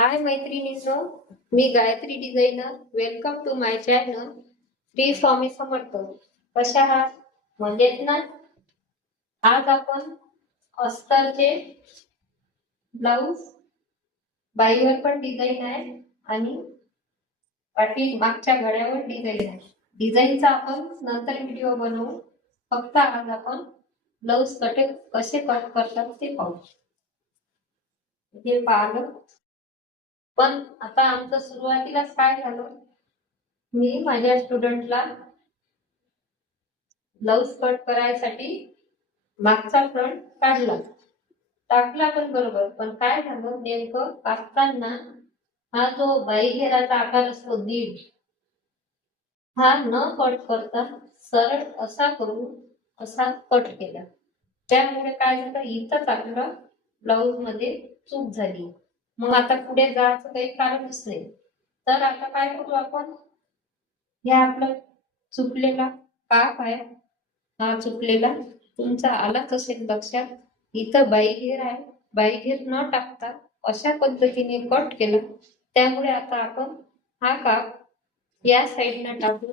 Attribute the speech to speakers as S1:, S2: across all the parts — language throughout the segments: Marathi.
S1: हाय मैत्रिणींनो मी Gayatri designer welcome to my channel Shri Swami Samarth. कशा आहात? म्हणजेच ना? आज आपण अस्तरचे ब्लाऊज बाईवर पण डिझाईन आहे आणि पाठी मागच्या घड्यावर डिझाईन आहे. डिझाईनचा आपण नंतर व्हिडिओ बनवू. फक्त आज आपण ब्लाऊज कटे कसे कट करतात ते पाहू. हे पाहिलं पण आता आमचं सुरुवातीलाच काय झालं? मी माझ्या स्टुडंटला ब्लाऊज कट करायसाठी मागचा फ्रंट काढला. टाकला पण बरोबर पण काय झालं नेमकं कापताना हा जो बाई घेराचा आकार असतो दीड हा न कट करता सरळ असा करून असा कट केला. त्यामुळे काय झालं? इथंच आपलं ब्लाऊजमध्ये चूक झाली. मग आता पुढे जायचं काही कारणच नाही. तर आता काय करू आपण? हे आपलं चुकलेला काप आहे. हा चुकलेला तुमचा आलाच असेल लक्षात. इथं बाईघेर आहे. बाईघेर न टाकता अशा पद्धतीने कट केलं. त्यामुळे आता आपण हा काप या साईडनं टाकू.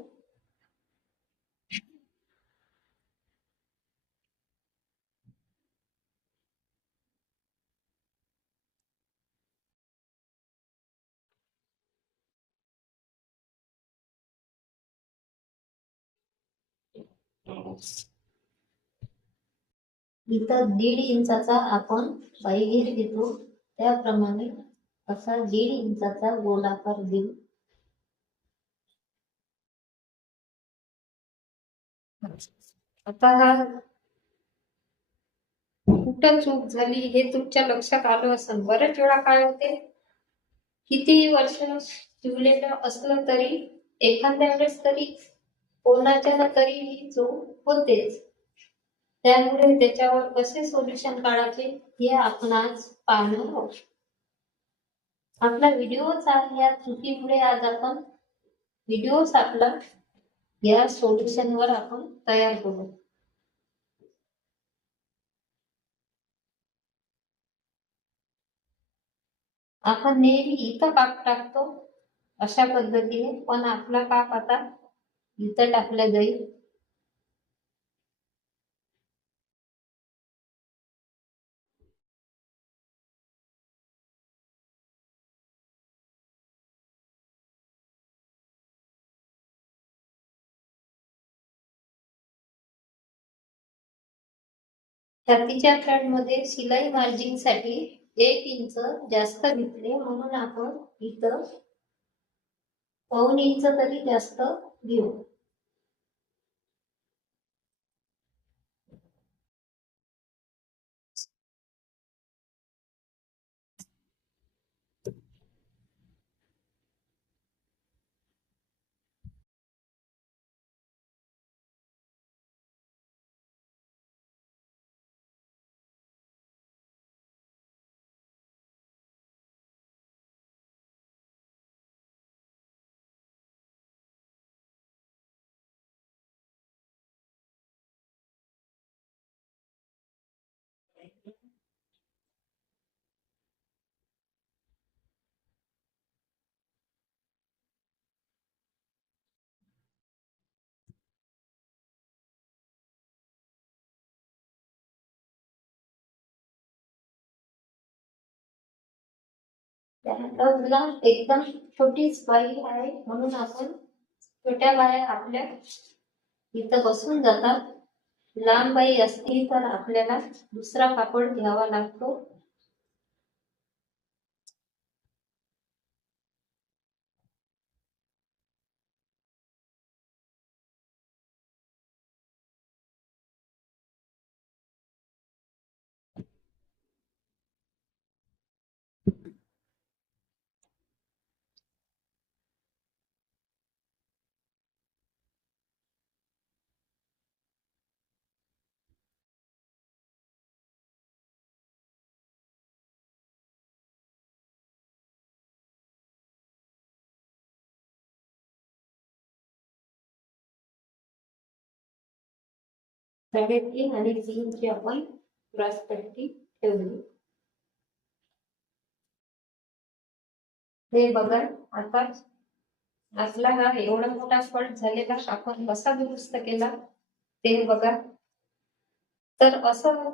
S1: इथं दीड इंचाचा आपण बाईघेर घेतो. त्याप्रमाणे असा दीड इंचाचा गोलाकार देऊ. आता हा कुठं चूक झाली हे तुमच्या लक्षात आलं असेल. बऱ्याच वेळा काय होते? किती वर्ष शिवलेलं असलं तरी एखाद्या वेळेस तरी कोणाच्या ना तरी ही चूक होतेच. त्यामुळे त्याच्यावर कसे सोल्युशन काढायचे हे आपण आज पाहणार आहोत. आपला व्हिडिओचा या चुकीमुळे आज आपण व्हिडिओच आपला या सोल्युशन वर आपण तयार करू आपण नेहमी इथं काप टाकतो अशा पद्धतीने पण आपला काप आता इथं टाकलं जाईल. छातीच्या फ्रंटमध्ये शिलाई मार्जिनसाठी एक इंच जास्त घेतले म्हणून आपण इथं पाऊन इंच तरी जास्त घेऊ. त्याला एकदम छोटीच बाई आहे म्हणून आपण छोट्या बाया आपल्या इथं बसून जातात. लांब बाई असती तर आपल्याला दुसरा कापड घ्यावा लागतो. साडेतीन आणि तीनची आपण क्रॉस पट्टी ठेवली. हे बघा आता आपला हा एवढा मोठा फॉल्ट झालेला आपण कसा दुरुस्त केला ते बघा. तर असं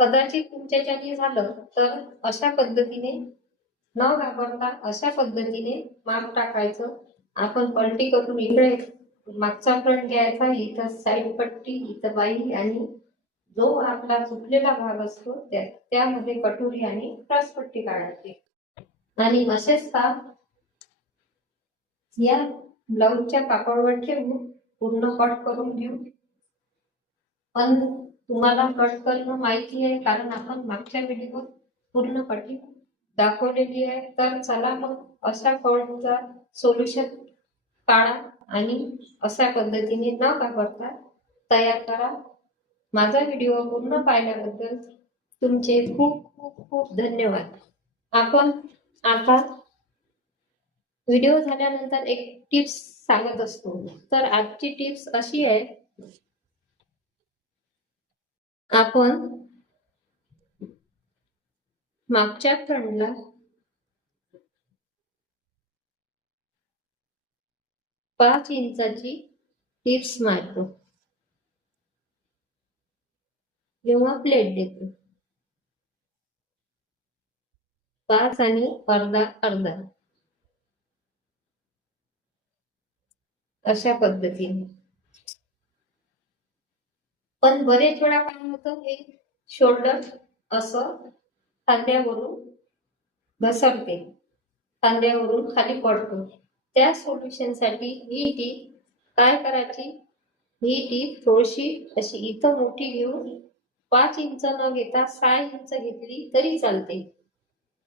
S1: कदाचित तुमच्याच्याने झालं तर अशा पद्धतीने न घाबरता अशा पद्धतीने माप टाकायचं. आपण पलटी करून इकडे मागचा फ्रंट घ्यायचा इथं साईड पट्टी इथं बाई आणि जो आपला चुकलेला भाग असतो त्या त्यामध्ये कटोरी आणि क्रॉस पट्टी काढायची. आणि असेच या ब्लाऊजच्या कापडवर ठेवून पूर्ण कट करून घेऊ. पण तुम्हाला कट करणं माहिती आहे कारण आपण मागच्या व्हिडिओ पूर्ण पट्टी दाखवलेली आहे. तर चला मग अशा फॉल्टचा सोल्युशन काढा. आणि अशा पद्धतीने न घाबरता तयार करा. माझा व्हिडिओ पूर्ण पाहिल्याबद्दल तुमचे खूप खूप खूप धन्यवाद. आपण आता व्हिडिओ झाल्यानंतर एक टिप्स सांगत असतो. तर आजची टिप्स अशी आहे आपण मागच्या फ्रंटला पाच इंचाची टिप्स मारतो. किंवा प्लेट देतो. पाच आणि अर्धा अर्धा. अशा पद्धतीने. पण बरेच वेळा काय होतं हे शोल्डर असं खांद्यावरून घसरते. खांद्यावरून खाली पडतो. त्या सोल्युशनसाठी ही टीप काय करायची? ही टीप थोडीशी अशी इथं मोठी घेऊन पाच इंच न घेता सहा इंच घेतली तरी चालते.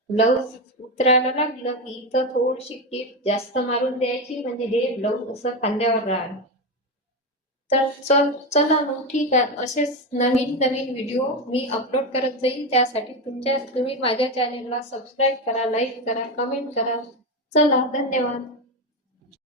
S1: ब्लाऊज उतरायला लागलं की इथं थोडीशी टीप जास्त मारून द्यायची म्हणजे हे ब्लाऊज असं खांद्यावर राहणार. तर चल चला मग ठीक आहे. असेच नवीन नवीन व्हिडिओ मी अपलोड करत जाईल त्यासाठी तुमच्या तुम्ही माझ्या चॅनेलला सबस्क्राईब करा लाईक करा कमेंट करा. चला धन्यवाद.